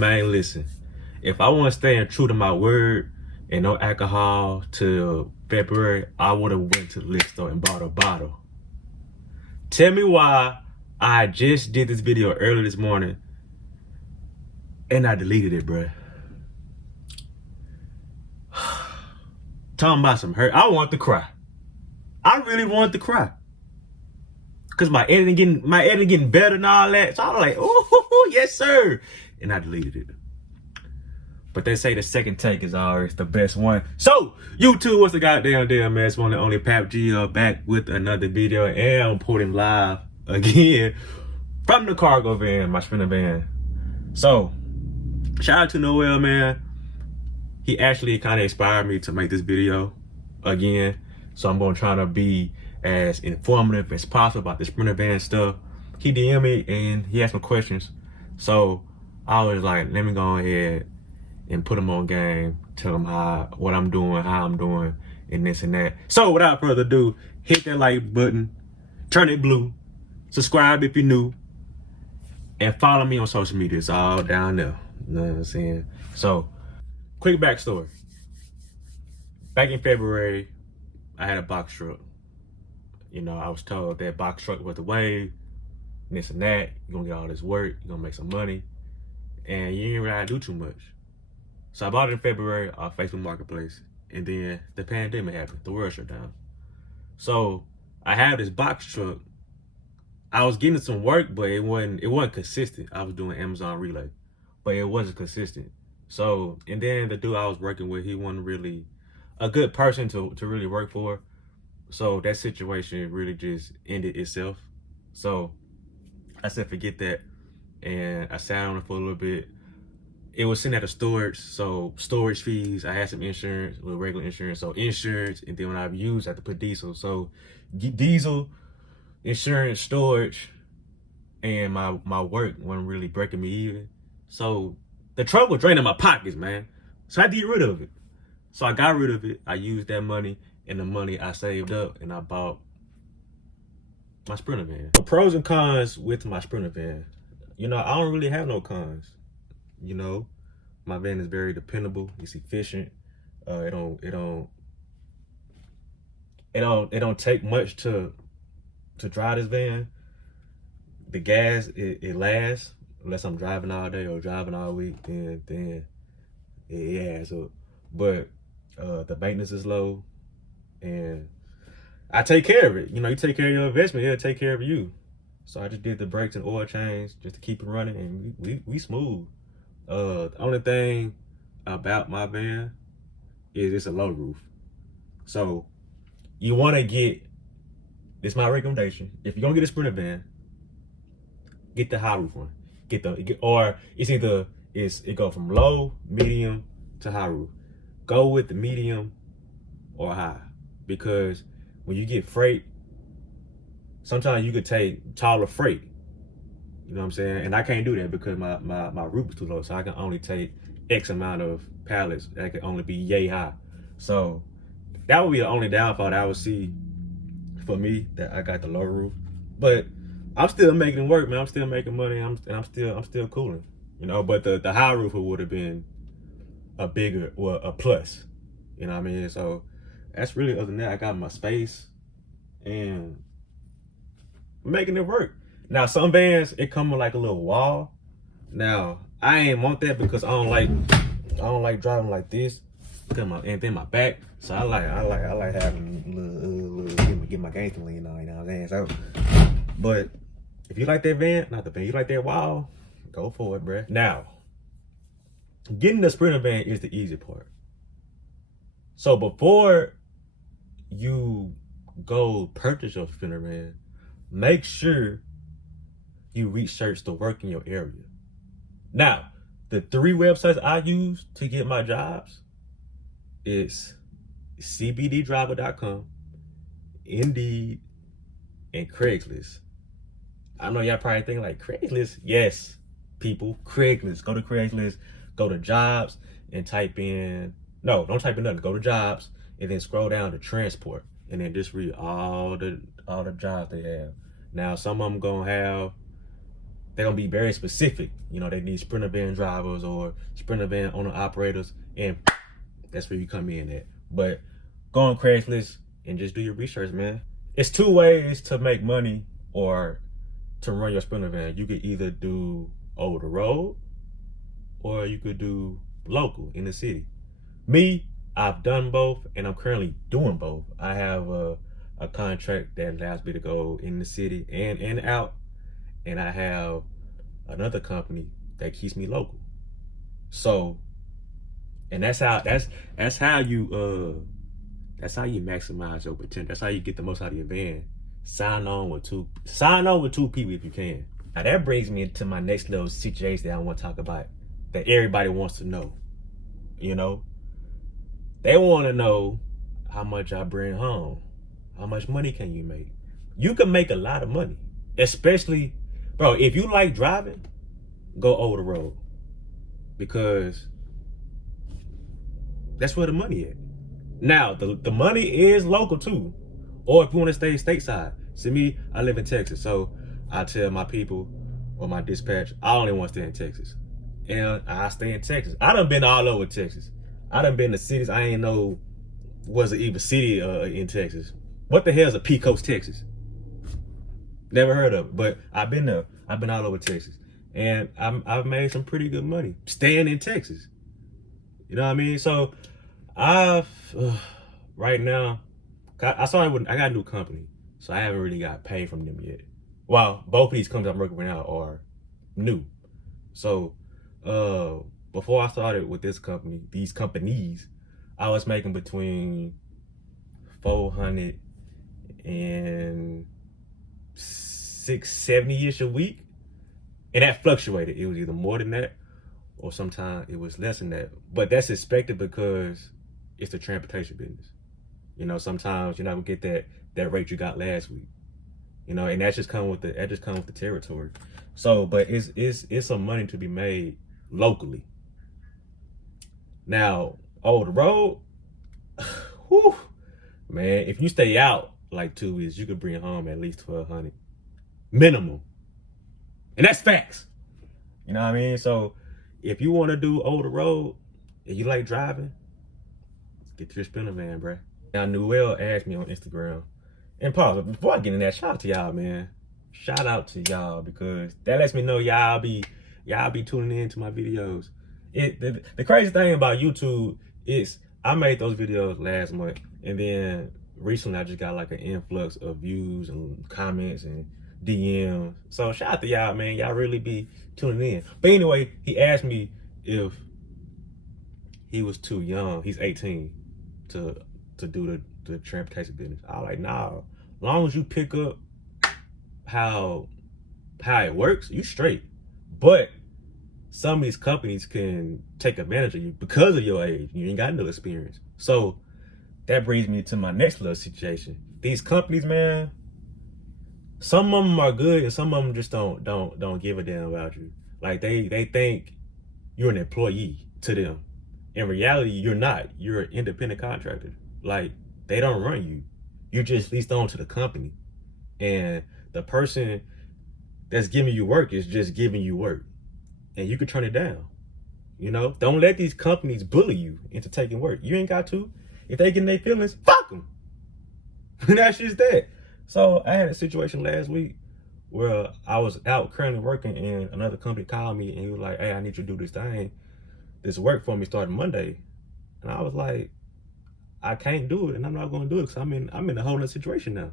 Man, listen. If I want to stay true to my word and no alcohol till February, I would have went to the liquor store and bought a bottle. Tell me why I just did this video early this morning and I deleted it, bruh. Talking about some hurt. I want to cry. I really want to cry. Cause my editing getting better and all that. So I was like, oh yes sir. And I deleted it. But they say the second take is always the best one. So YouTube, what's the goddamn deal, man? It's one and only PappyG back with another video, and I'm putting live again from the cargo van, my sprinter van. So shout out to Noel, man. He actually kind of inspired me to make this video again. So I'm gonna try to be as informative as possible about the sprinter van stuff. He DM'd me and he asked me questions. So I was like, let me go ahead and put him on game, tell him what I'm doing, how I'm doing, and this and that. So without further ado, hit that like button, turn it blue, subscribe if you're new, and follow me on social media. It's all down there. You know what I'm saying? So, quick backstory. Back in February, I had a box truck. You know, I was told that box truck was the way, and this and that. You're gonna get all this work, you're gonna make some money, and you ain't really gotta do too much. So I bought it in February off Facebook Marketplace, and then the pandemic happened, the world shut down. So I had this box truck. I was getting some work, but it wasn't consistent. I was doing Amazon Relay, but it wasn't consistent. So, and then the dude I was working with, he wasn't really a good person to really work for. So that situation really just ended itself. So I said, forget that. And I sat on it for a little bit. It was sitting at a storage, so storage fees. I had some insurance, a little regular insurance. So insurance, and then when I've used, I had to put diesel. So diesel, insurance, storage, and my work wasn't really breaking me even. So the truck was draining my pockets, man. So I had to get rid of it. So I got rid of it. I used that money and the money I saved up, and I bought my sprinter van. The pros and cons with my sprinter van. You know, I don't really have no cons. You know, my van is very dependable. It's efficient. It don't take much to drive this van. The gas, it lasts unless I'm driving all day or driving all week. Then it adds up. But the maintenance is low, and I take care of it. You know, you take care of your investment, it'll take care of you. So I just did the brakes and oil change just to keep it running, and we smooth. The only thing about my van is it's a low roof. So you want to get, this is my recommendation, if you're gonna get a sprinter van, get the high roof one. Or it's either it go from low, medium to high roof. Go with the medium or high, because when you get freight, sometimes you could take taller freight. You know what I'm saying? And I can't do that because my roof is too low. So I can only take X amount of pallets. That can only be yay high. So that would be the only downfall that I would see for me, that I got the low roof. But I'm still making it work, man. I'm still making money, and I'm still cooling. You know, but the high roof would have been a plus. You know what I mean? So that's really, other than that, I got my space and making it work. Now, some vans, it come with like a little wall. Now, I ain't want that because I don't like driving like this. And then my back. So I like having get my gangster lean on, you know what I'm saying? So, but if you like that van, not the van, you like that wall, go for it, bruh. Now, getting the sprinter van is the easy part. So before you go purchase your sprinter van, make sure you research the work in your area. Now, the 3 websites I use to get my jobs is cbddriver.com, Indeed, and Craigslist. I know y'all probably think like, Craigslist? Yes, people, Craigslist. Go to Craigslist, go to jobs, and type in, no, don't type in nothing. Go to jobs, and then scroll down to transport, and then just read all the jobs they have. Now, some of them gonna have they're gonna be very specific. You know, they need Sprinter van drivers or Sprinter van owner operators, and that's where you come in at. But go on Craigslist and just do your research, man. It's 2 ways to make money or to run your Sprinter van. You could either do over the road or you could do local in the city. Me, I've done both, and I'm currently doing both. I have a contract that allows me to go in the city and out, and I have another company that keeps me local. So, and that's how you maximize your potential. That's how you get the most out of your van. Sign on with two people if you can. Now that brings me into my next little situation that I want to talk about, that everybody wants to know. You know, they want to know how much I bring home. How much money can you make? You can make a lot of money, especially, bro, if you like driving, go over the road, because that's where the money is. Now, the money is local too, or if you want to stay stateside. See me, I live in Texas, so I tell my people or my dispatch, I only want to stay in Texas, and I stay in Texas. I done been all over Texas. I done been to cities I ain't know was even city in Texas. What the hell is a Pecos, Texas? Never heard of it, but I've been there. I've been all over Texas, and I've made some pretty good money staying in Texas. You know what I mean? So right now, I got a new company, so I haven't really got paid from them yet. Well, both of these companies I'm working with now are new. So before I started with these companies, I was making between $400 and $670-ish a week, and that fluctuated. It was either more than that or sometimes it was less than that, but that's expected because it's the transportation business. You know, sometimes you're not gonna get that rate you got last week, you know, and that just come with the territory. So, but it's some money to be made locally. Now, over the road, whew, man, if you stay out like 2 weeks, you could bring home at least $1,200 minimum, and that's facts. You know what I mean? So if you want to do over the road and you like driving, get your Sprinter van, bro. Now, Newell asked me on Instagram, and pause, before I get in that, shout out to y'all, man. Shout out to y'all, because that lets me know y'all be tuning in to my videos. The crazy thing about YouTube is I made those videos last month, and then recently I just got like an influx of views and comments and DMs. So shout out to y'all, man. Y'all really be tuning in. But anyway, he asked me if he was too young. He's 18 to do the transportation business. I was like, nah. As long as you pick up how it works, you straight. But some of these companies can take advantage of you because of your age. You ain't got no experience. So that brings me to my next little situation. These companies, man, some of them are good and some of them just don't give a damn about you. Like they think you're an employee to them. In reality, you're not. You're an independent contractor. Like, they don't run you. You're just leased on to the company. And the person that's giving you work is just giving you work. And you can turn it down. You know? Don't let these companies bully you into taking work. You ain't got to. If they get in their feelings, fuck them. That's just that. So I had a situation last week where I was out currently working, and another company called me and he was like, hey, I need you to do this work for me starting Monday. And I was like, I can't do it, and I'm not gonna do it because I'm in a whole other situation now.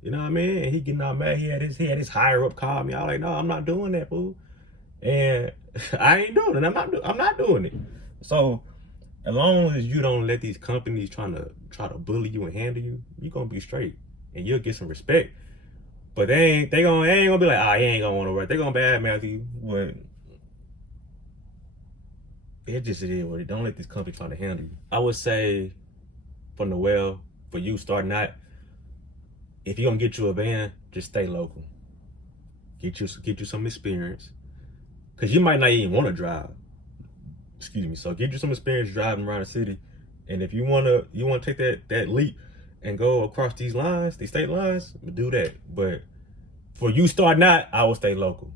You know what I mean? And he getting all mad. He had his higher up call me. I was like, no, I'm not doing that, fool. And I ain't doing it. I'm not doing it. So as long as you don't let these companies try to bully you and handle you, you're gonna be straight and you'll get some respect. But they ain't gonna be like, he ain't gonna want to work. They're gonna badmouth you. But it just is what it. Don't let these companies try to handle you. I would say, for Noel, for you starting out, if you're gonna get you a van, just stay local. Get you some experience, cause you might not even want to drive. Excuse me. So get you some experience driving around the city, and if you wanna take that leap and go across these state lines, do that. But for you starting out, I would stay local.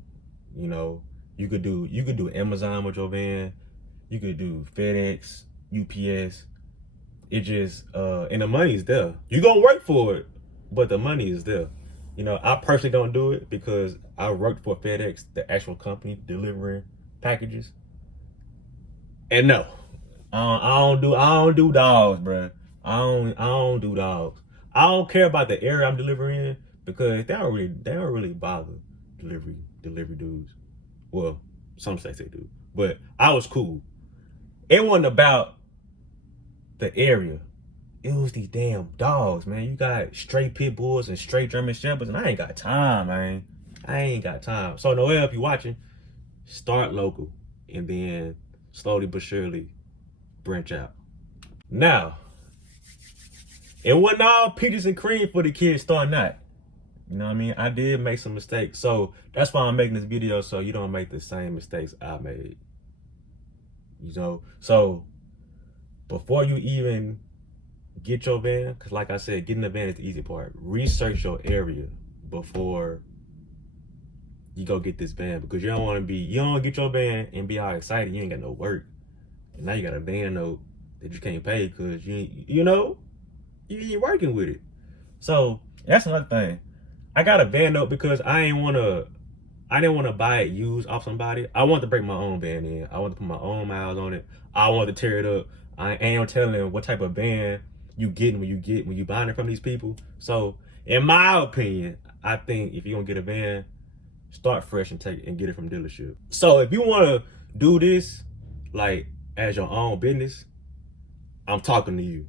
You know, you could do Amazon with your van, you could do FedEx, UPS. It just and the money is there. You gonna work for it, but the money is there. You know, I personally don't do it because I worked for FedEx, the actual company delivering packages. And no, I don't do dogs, bro. I don't do dogs. I don't care about the area I'm delivering in because they don't really bother delivery dudes. Well, some states they do, but I was cool. It wasn't about the area. It was these damn dogs, man. You got straight pit bulls and straight German shepherds, and I ain't got time, man. I ain't got time. So Noel, if you watching, start local, and then slowly but surely branch out. Now, it wasn't all peaches and cream for the kids starting out. You know what I mean? I did make some mistakes. So that's why I'm making this video, so you don't make the same mistakes I made. You know? So before you even get your van, because like I said, getting the van is the easy part. Research your area before you go get this van, because you don't get your van and be all excited. You ain't got no work. And now you got a van note that you can't pay because you ain't working with it. So that's another thing. I got a van note because I didn't want to buy it used off somebody. I want to break my own van in. I want to put my own miles on it. I want to tear it up. I ain't telling them what type of van you getting when you buying it from these people. So in my opinion, I think if you're gonna get a van, start fresh and get it from dealership. So if you want to do this like as your own business, I'm talking to you.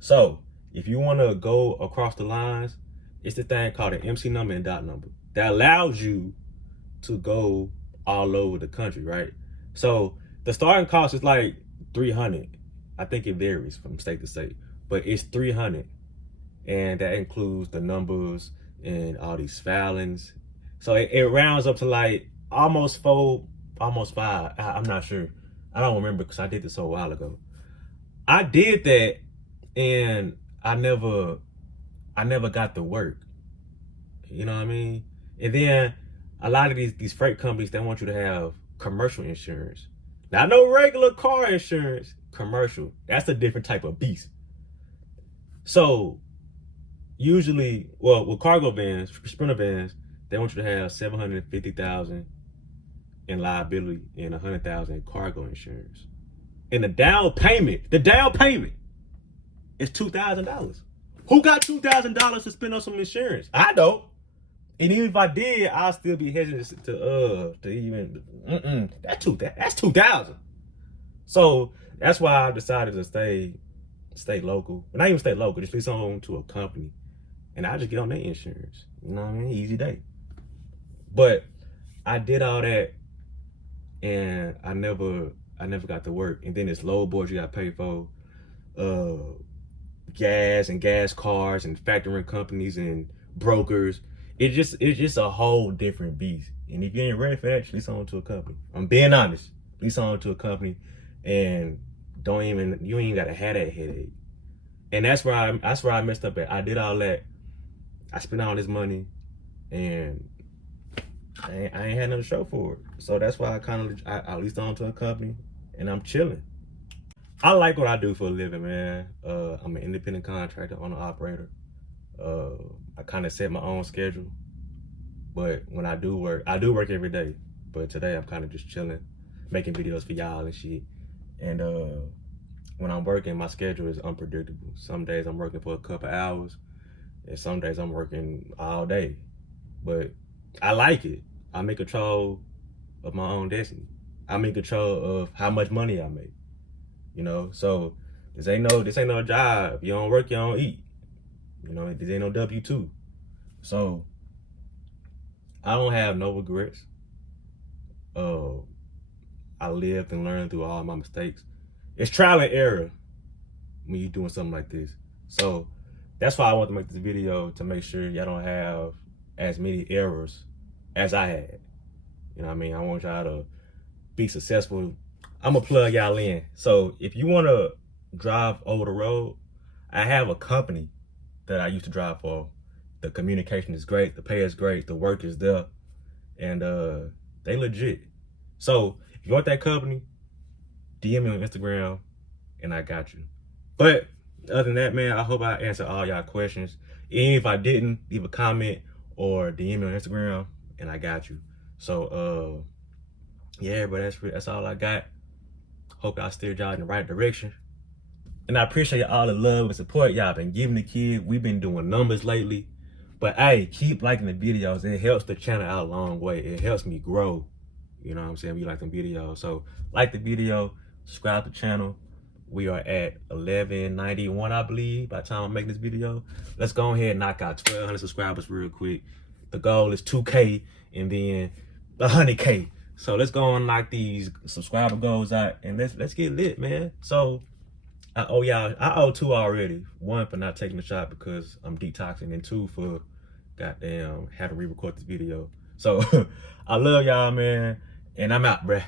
So if you want to go across the lines, it's the thing called an MC number and dot number that allows you to go all over the country, right? So the starting cost is like $300. I think it varies from state to state, but it's $300, and that includes the numbers and all these filings. So it rounds up to like almost $4, almost $5. I'm not sure. I don't remember because I did this a while ago. I did that, and I never got the work. You know what I mean? And then a lot of these freight companies, they want you to have commercial insurance. Not no regular car insurance, commercial. That's a different type of beast. So usually, well, with cargo vans, sprinter vans, they want you to have $750,000 in liability and $100,000 in cargo insurance. And the down payment is $2,000. Who got $2,000 to spend on some insurance? I don't. And even if I did, I'll still be hesitant to even. That's $2,000. So that's why I decided to stay local. But not even stay local, just lease on to a company, and I just get on their insurance. You know what I mean? Easy day. But I did all that, and I never got to work. And then it's load boards you got to pay for, gas and gas cards and factoring companies and brokers. It's just a whole different beast. And if you ain't ready for that, lease on to a company. I'm being honest. Lease on to a company, and you ain't gotta have that headache. And that's where I messed up at. I did all that. I spent all this money, and I ain't had nothing to show for it. So that's why I leased on to a company, and I'm chilling. I like what I do for a living, man. I'm an independent contractor, owner operator. I kind of set my own schedule, but when I do work every day. But today I'm kind of just chilling, making videos for y'all and shit. And when I'm working, my schedule is unpredictable. Some days I'm working for a couple hours, and some days I'm working all day. But I like it. I'm in control of my own destiny. I'm in control of how much money I make. You know, so this ain't no job. You don't work, you don't eat. You know, this ain't no W-2. So I don't have no regrets. I lived and learned through all my mistakes. It's trial and error when you're doing something like this. So that's why I want to make this video, to make sure y'all don't have as many errors as I had. You know what I mean? I want y'all to be successful. I'm gonna plug y'all in. So if you wanna drive over the road, I have a company that I used to drive for, The communication is great. The pay is great. The work is there. And they legit. So if you want that company, DM me on Instagram and I got you. But other than that, man, I hope I answered all y'all questions. And if I didn't, leave a comment or DM me on Instagram and I got you. So yeah, but that's all I got. Hope I steered y'all in the right direction. And I appreciate all the love and support y'all been giving the kid. We've been doing numbers lately. But hey, keep liking the videos. It helps the channel out a long way. It helps me grow. You know what I'm saying? You like the videos. So like the video, subscribe to the channel. We are at 1191, I believe, by the time I'm making this video. Let's go ahead and knock out 1,200 subscribers real quick. The goal is 2K and then 100K. So let's go and knock these subscriber goals out and let's get lit, man. So I owe 2 already. 1 for not taking the shot because I'm detoxing, and 2 for goddamn having to re-record this video. So I love y'all, man, and I'm out, bruh.